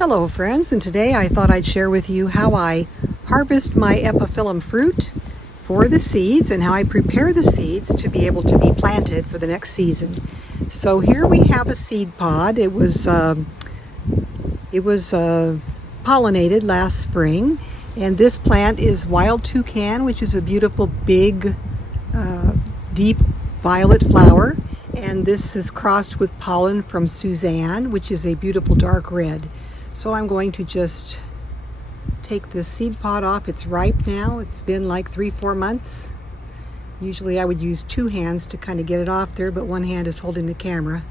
Hello friends, and today I thought I'd share with you how I harvest my epiphyllum fruit for the seeds and how I prepare the seeds to be able to be planted for the next season. So here we have a seed pod. It was pollinated last spring, and this plant is wild toucan, which is a beautiful big deep violet flower, and this is crossed with pollen from Suzanne, which is a beautiful dark red. So I'm going to just take this seed pod off. It's ripe now. It's been like 3-4 months. Usually I would use 2 hands to kind of get it off there, but 1 hand is holding the camera.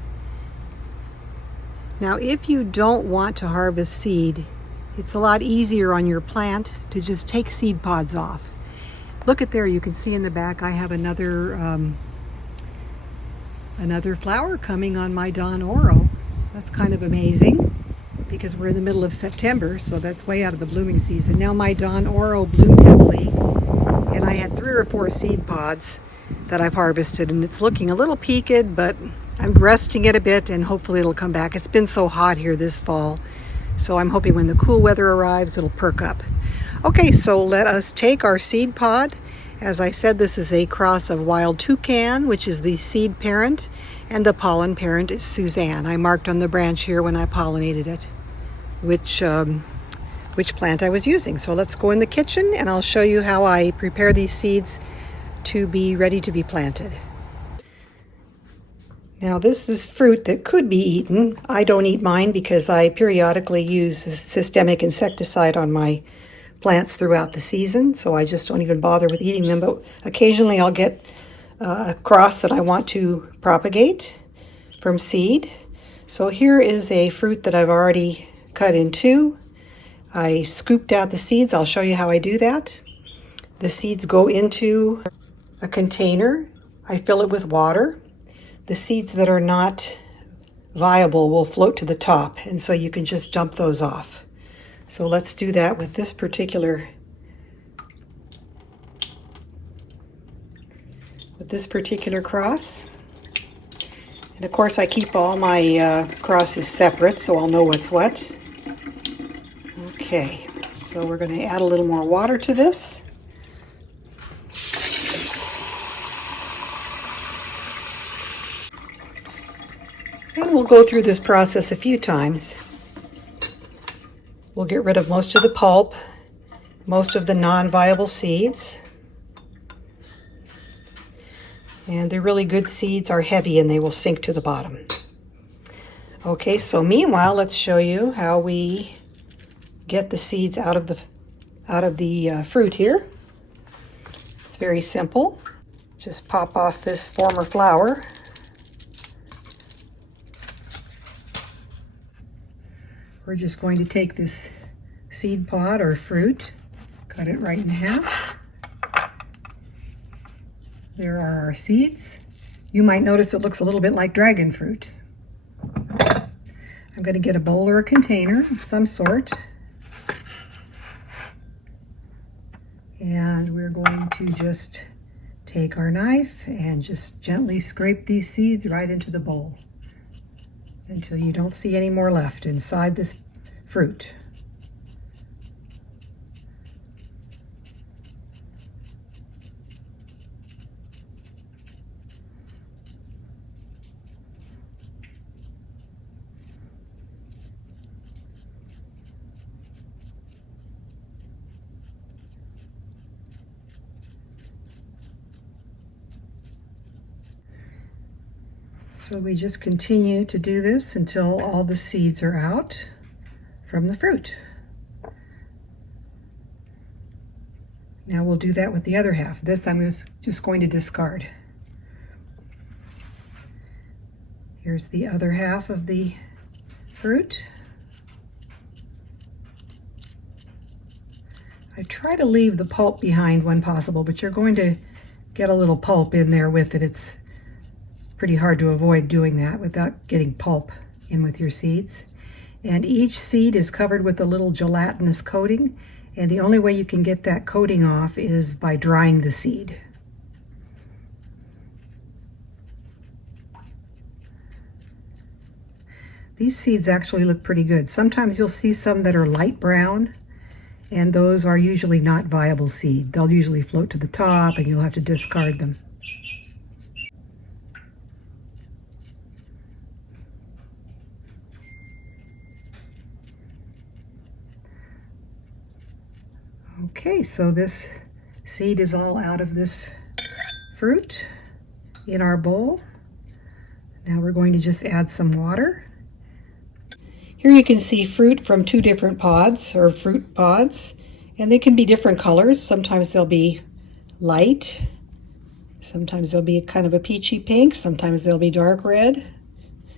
Now if you don't want to harvest seed, it's a lot easier on your plant to just take seed pods off. Look at there, you can see in the back I have another flower coming on my Dawn Oro. That's kind of amazing because we're in the middle of September, so that's way out of the blooming season. Now my Dawn Oro bloomed heavily, and I had 3 or 4 seed pods that I've harvested, and it's looking a little peaked, but I'm resting it a bit and hopefully it'll come back. It's been so hot here this fall, so I'm hoping when the cool weather arrives it'll perk up. Okay, so let us take our seed pod. As I said, this is a cross of wild toucan, which is the seed parent, and the pollen parent is Suzanne. I marked on the branch here when I pollinated it which plant I was using. So let's go in the kitchen and I'll show you how I prepare these seeds to be ready to be planted. Now this is fruit that could be eaten. I don't eat mine because I periodically use systemic insecticide on my plants throughout the season, so I just don't even bother with eating them. But occasionally I'll get a cross that I want to propagate from seed. So here is a fruit that I've already cut in 2. I scooped out the seeds. I'll show you how I do that. The seeds go into a container. I fill it with water. The seeds that are not viable will float to the top, and so you can just dump those off. So let's do that with this particular cross. And of course I keep all my crosses separate so I'll know what's what. Okay, so we're going to add a little more water to this. And we'll go through this process a few times. We'll get rid of most of the pulp, most of the non-viable seeds. And the really good seeds are heavy and they will sink to the bottom. Okay, so meanwhile, let's show you how we get the seeds out of the fruit here. It's very simple. Just pop off this former flower. We're just going to take this seed pod or fruit, cut it right in half. There are our seeds. You might notice it looks a little bit like dragon fruit. I'm going to get a bowl or a container of some sort. And we're going to just take our knife and just gently scrape these seeds right into the bowl until you don't see any more left inside this fruit. So we just continue to do this until all the seeds are out from the fruit. Now we'll do that with the other half. This I'm just going to discard. Here's the other half of the fruit. I try to leave the pulp behind when possible, but you're going to get a little pulp in there with it. It's pretty hard to avoid doing that without getting pulp in with your seeds. And each seed is covered with a little gelatinous coating, and the only way you can get that coating off is by drying the seed. These seeds actually look pretty good. Sometimes you'll see some that are light brown, and those are usually not viable seed. They'll usually float to the top and you'll have to discard them. Okay, so this seed is all out of this fruit in our bowl. Now we're going to just add some water. Here you can see fruit from two different pods, or fruit pods, and they can be different colors. Sometimes they'll be light, sometimes they'll be kind of a peachy pink, sometimes they'll be dark red.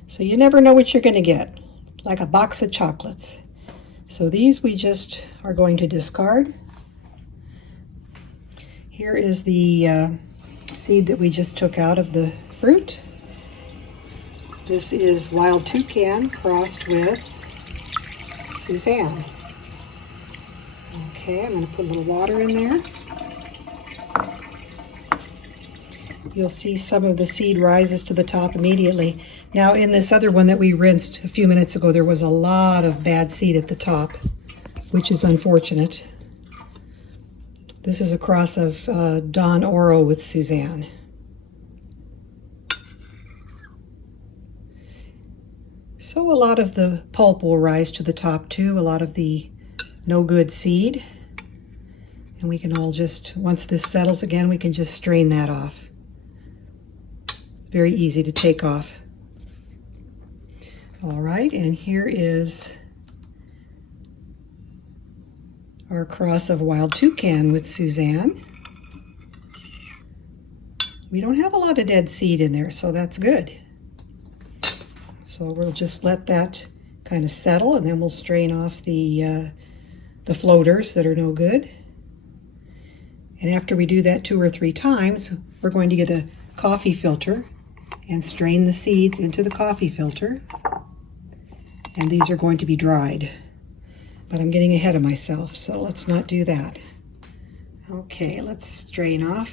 So you never know what you're going to get, like a box of chocolates. So these we just are going to discard. Here is the seed that we just took out of the fruit. This is wild toucan crossed with Suzanne. Okay, I'm going to put a little water in there. You'll see some of the seed rises to the top immediately. Now in this other one that we rinsed a few minutes ago, there was a lot of bad seed at the top, which is unfortunate. This is a cross of Don Oro with Suzanne. So a lot of the pulp will rise to the top too, a lot of the no good seed. And we can all just, once this settles again, we can just strain that off. Very easy to take off. All right, and here is our cross of wild toucan with Suzanne. We don't have a lot of dead seed in there, so that's good. So we'll just let that kind of settle, and then we'll strain off the floaters that are no good. And after we do that 2 or 3 times, we're going to get a coffee filter and strain the seeds into the coffee filter. And these are going to be dried. But I'm getting ahead of myself, so let's not do that. Okay, let's strain off.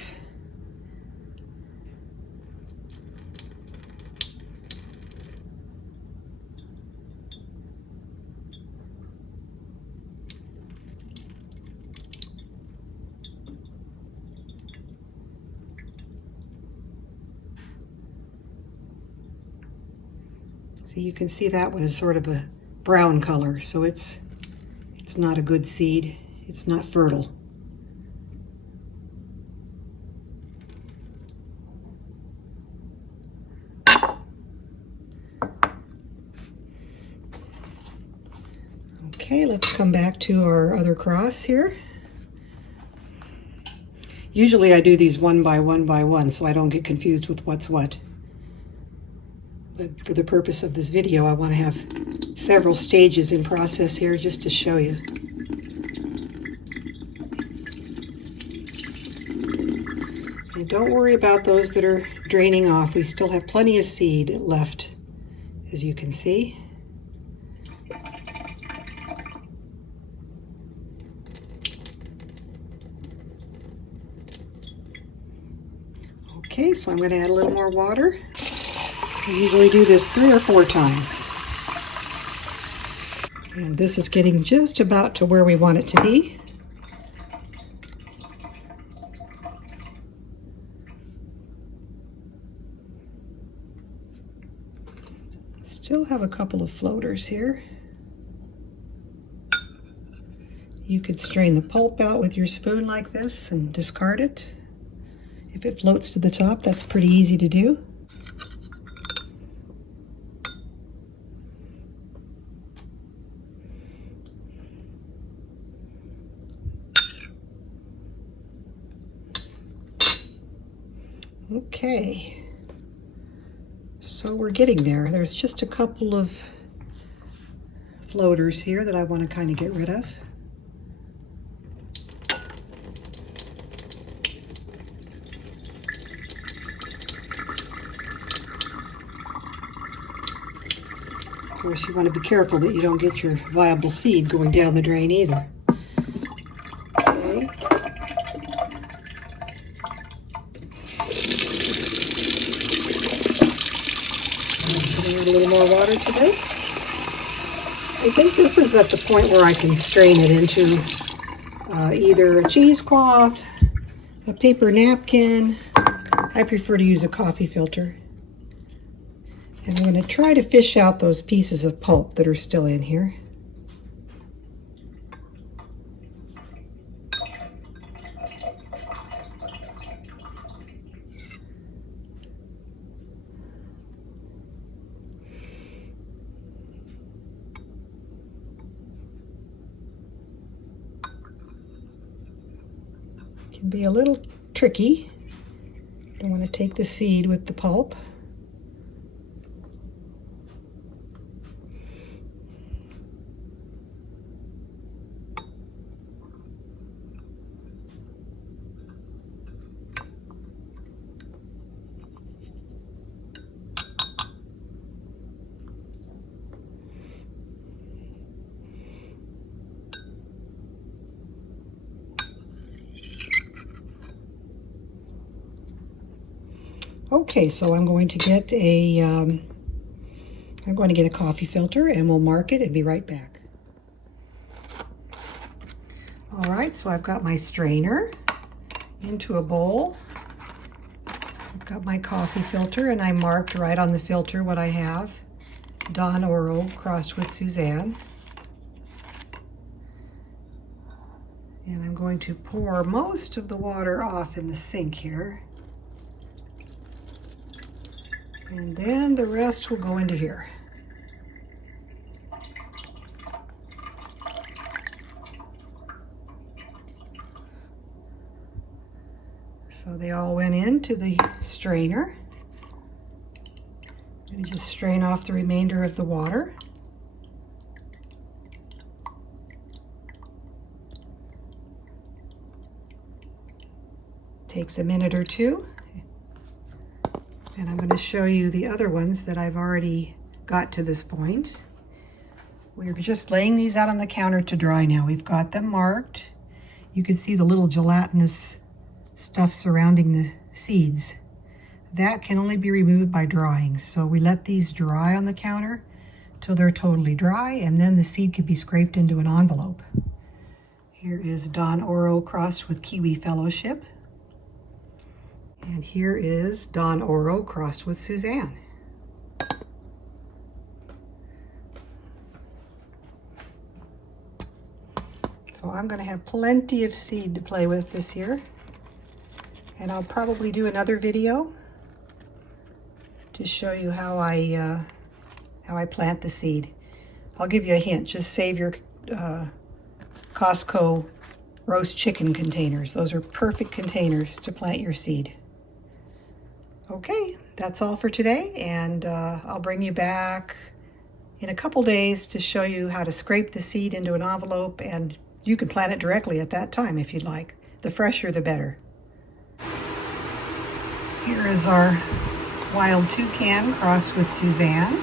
So you can see that one is sort of a brown color, so it's not a good seed. It's not fertile. Okay, let's come back to our other cross here. Usually I do these one by one so I don't get confused with what's what. But for the purpose of this video, I want to have several stages in process here just to show you. And don't worry about those that are draining off. We still have plenty of seed left, as you can see. Okay, so I'm going to add a little more water. I usually do this 3 or 4 times. And this is getting just about to where we want it to be. Still have a couple of floaters here. You could strain the pulp out with your spoon like this and discard it. If it floats to the top, that's pretty easy to do. Okay, so we're getting there. There's just a couple of floaters here that I want to kind of get rid of. Of course, you want to be careful that you don't get your viable seed going down the drain either. Okay. Add a little more water to this. I think this is at the point where I can strain it into either a cheesecloth, a paper napkin. I prefer to use a coffee filter. And I'm going to try to fish out those pieces of pulp that are still in here. Can be a little tricky. Don't want to take the seed with the pulp. Okay, so I'm going to get a coffee filter, and we'll mark it and be right back. All right, so I've got my strainer into a bowl. I've got my coffee filter, and I marked right on the filter what I have. Don Oro crossed with Suzanne. And I'm going to pour most of the water off in the sink here. And then the rest will go into here. So they all went into the strainer. I'm going to just strain off the remainder of the water. Takes a minute or two. And I'm going to show you the other ones that I've already got to this point. We're just laying these out on the counter to dry now. We've got them marked. You can see the little gelatinous stuff surrounding the seeds. That can only be removed by drying. So we let these dry on the counter till they're totally dry, and then the seed can be scraped into an envelope. Here is Don Oro crossed with Kiwi Fellowship. And here is Don Oro crossed with Suzanne. So I'm going to have plenty of seed to play with this year. And I'll probably do another video to show you how I plant the seed. I'll give you a hint. Just save your Costco roast chicken containers. Those are perfect containers to plant your seed. Okay, that's all for today, and I'll bring you back in a couple days to show you how to scrape the seed into an envelope, and you can plant it directly at that time if you'd like. The fresher, the better. Here is our wild toucan crossed with Suzanne.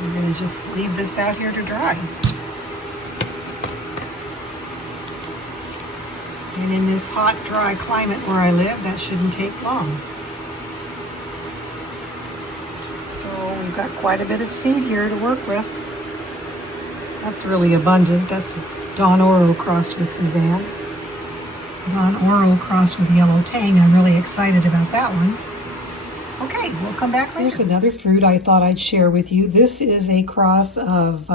We're going to just leave this out here to dry. And in this hot, dry climate where I live, that shouldn't take long. So we've got quite a bit of seed here to work with. That's really abundant. That's Don Oro crossed with Suzanne. Don Oro crossed with Yellow Tang. I'm really excited about that one. Okay, we'll come back later. Here's another fruit I thought I'd share with you. This is a cross of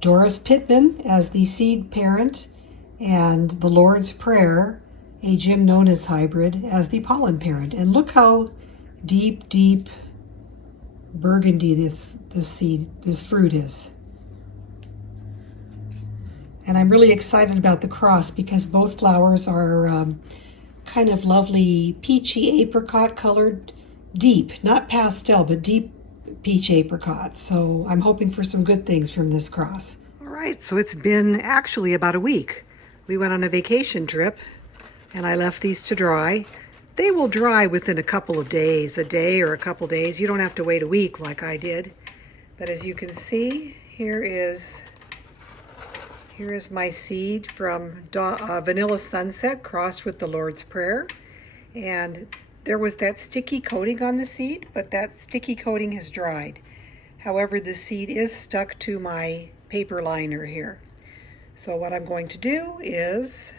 Doris Pittman as the seed parent, and the Lord's Prayer, a Gymnotus hybrid, as the pollen parent. And look how deep, deep burgundy this fruit is. And I'm really excited about the cross because both flowers are kind of lovely peachy apricot colored, deep, not pastel, but deep peach apricot. So I'm hoping for some good things from this cross. All right, so it's been actually about a week. We went on a vacation trip, and I left these to dry. They will dry within a couple of days, a day or a couple days. You don't have to wait a week like I did. But as you can see, here is my seed from Vanilla Sunset crossed with the Lord's Prayer. And There was that sticky coating on the seed, but that sticky coating has dried. However, the seed is stuck to my paper liner here. So what I'm going to do is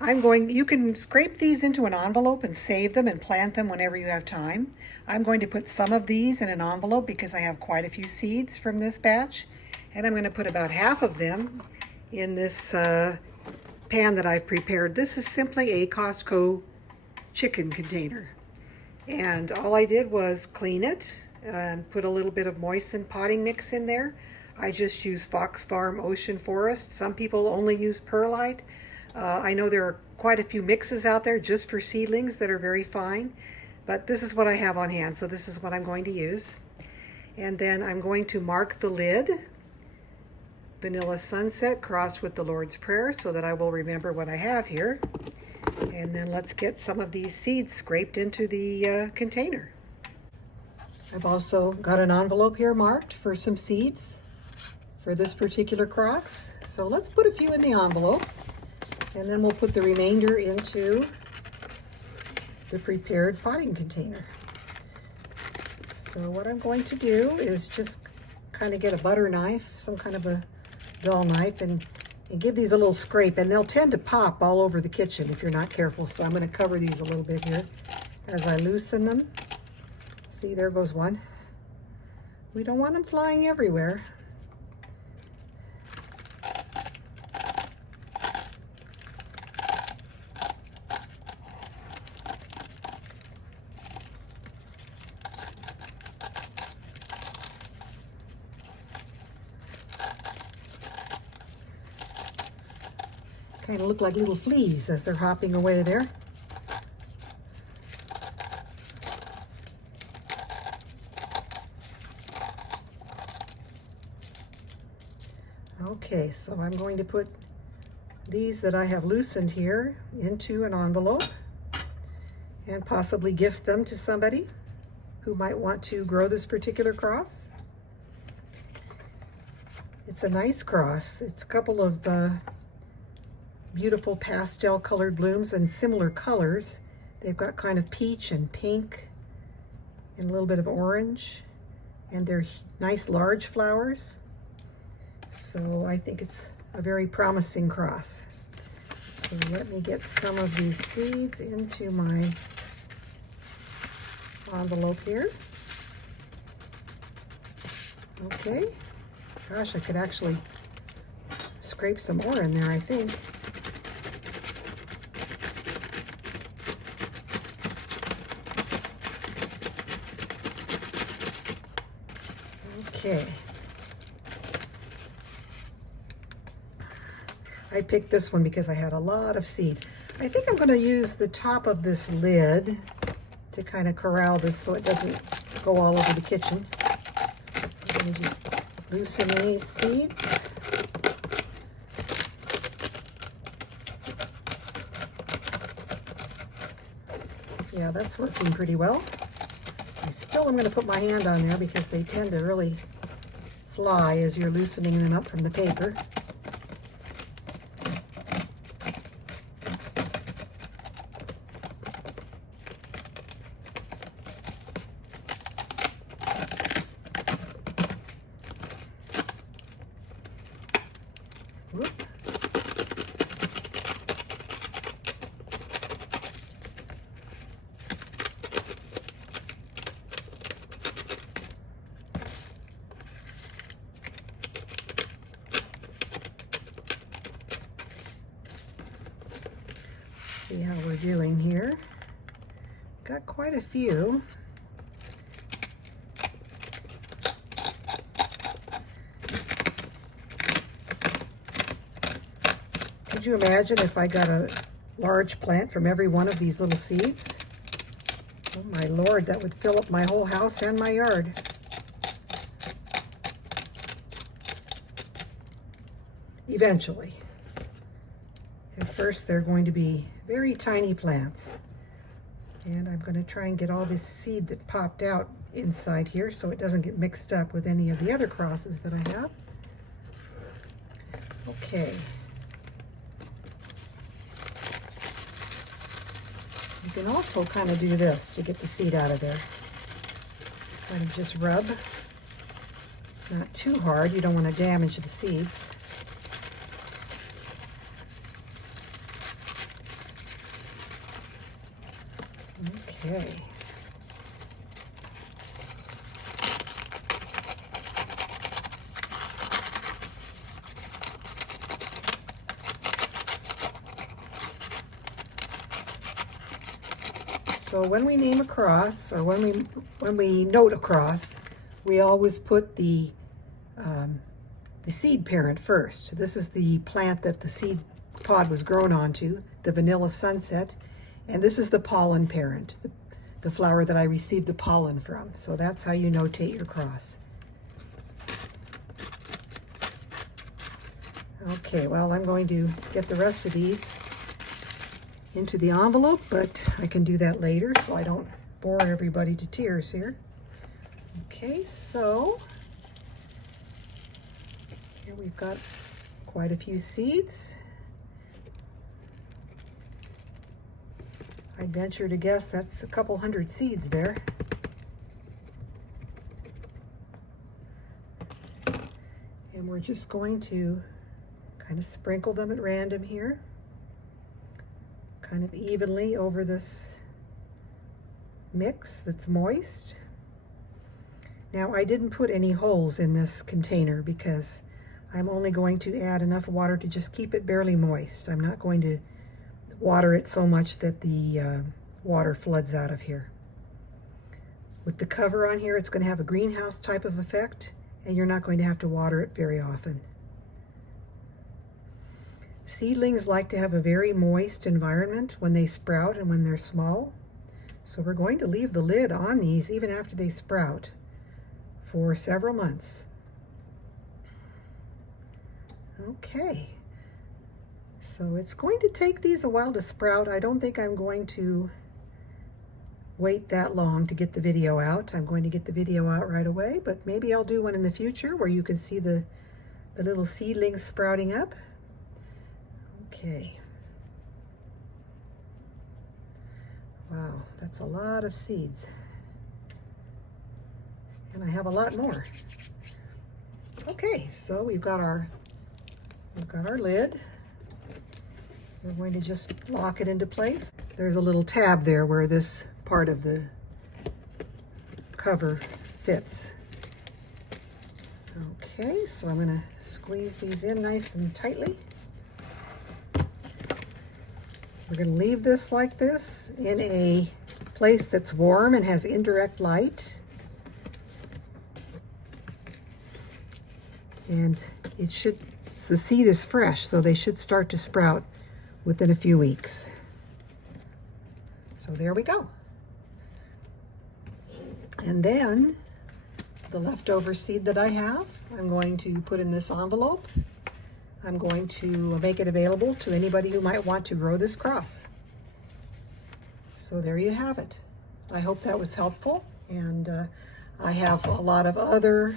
you can scrape these into an envelope and save them and plant them whenever you have time. I'm going to put some of these in an envelope because I have quite a few seeds from this batch. And I'm going to put about half of them in this pan that I've prepared. This is simply a Costco chicken container. And all I did was clean it and put a little bit of moistened potting mix in there. I just use Fox Farm Ocean Forest. Some people only use perlite. I know there are quite a few mixes out there just for seedlings that are very fine, but this is what I have on hand, so this is what I'm going to use. And then I'm going to mark the lid, Vanilla Sunset crossed with the Lord's Prayer, so that I will remember what I have here. And then let's get some of these seeds scraped into the container. I've also got an envelope here marked for some seeds for this particular cross. So let's put a few in the envelope, and then we'll put the remainder into the prepared potting container. So what I'm going to do is just kind of get a butter knife, some kind of a dull knife, and give these a little scrape, and they'll tend to pop all over the kitchen if you're not careful. So I'm going to cover these a little bit here as I loosen them. See, there goes one. We don't want them flying everywhere. Kind of look like little fleas as they're hopping away there. Okay, so I'm going to put these that I have loosened here into an envelope and possibly gift them to somebody who might want to grow this particular cross. It's a nice cross. It's a couple of beautiful pastel colored blooms and similar colors. They've got kind of peach and pink and a little bit of orange, and they're nice large flowers. So I think it's a very promising cross. So let me get some of these seeds into my envelope here. Okay. Gosh, I could actually scrape some more in there, I think. Okay. I picked this one because I had a lot of seed. I think I'm going to use the top of this lid to kind of corral this so it doesn't go all over the kitchen. I'm going to just loosen these seeds. Yeah, that's working pretty well. I still am going to put my hand on there because they tend to really fly as you're loosening them up from the paper. Whoop. See how we're doing here. Got quite a few. Could you imagine if I got a large plant from every one of these little seeds? Oh my Lord, that would fill up my whole house and my yard. Eventually. At first, they're going to be very tiny plants. And I'm going to try and get all this seed that popped out inside here so it doesn't get mixed up with any of the other crosses that I have. Okay. You can also kind of do this to get the seed out of there. Kind of just rub. Not too hard, you don't want to damage the seeds. Okay. So when we name a cross, or when we note a cross, we always put the seed parent first. This is the plant that the seed pod was grown onto, the Vanilla Sunset, and this is the pollen parent, the flower that I received the pollen from. So that's how you notate your cross. Okay, well, I'm going to get the rest of these into the envelope, but I can do that later so I don't bore everybody to tears here. Okay, so here we've got quite a few seeds. I'd venture to guess that's a couple hundred seeds there. And we're just going to kind of sprinkle them at random here, kind of evenly over this mix that's moist. Now, I didn't put any holes in this container because I'm only going to add enough water to just keep it barely moist. I'm not going to water it so much that the water floods out of here. With the cover on here, it's going to have a greenhouse type of effect, and you're not going to have to water it very often. Seedlings like to have a very moist environment when they sprout and when they're small. So we're going to leave the lid on these even after they sprout for several months. Okay, so it's going to take these a while to sprout. I don't think I'm going to wait that long to get the video out. I'm going to get the video out right away, but maybe I'll do one in the future where you can see the little seedlings sprouting up. Okay. Wow, that's a lot of seeds. And I have a lot more. Okay, so we've got our lid. We're going to just lock it into place. There's a little tab there where this part of the cover fits. Okay, so I'm going to squeeze these in nice and tightly. We're going to leave this like this in a place that's warm and has indirect light. And the seed is fresh, so they should start to sprout within a few weeks. So there we go. And then the leftover seed that I have, I'm going to put in this envelope. I'm going to make it available to anybody who might want to grow this cross. So there you have it. I hope that was helpful, and I have a lot of other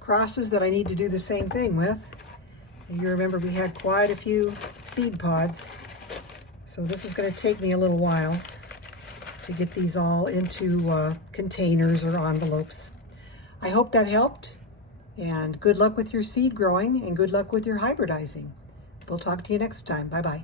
crosses that I need to do the same thing with. And you remember we had quite a few seed pods, so this is going to take me a little while to get these all into containers or envelopes. I hope that helped. And good luck with your seed growing, and good luck with your hybridizing. We'll talk to you next time. Bye-bye.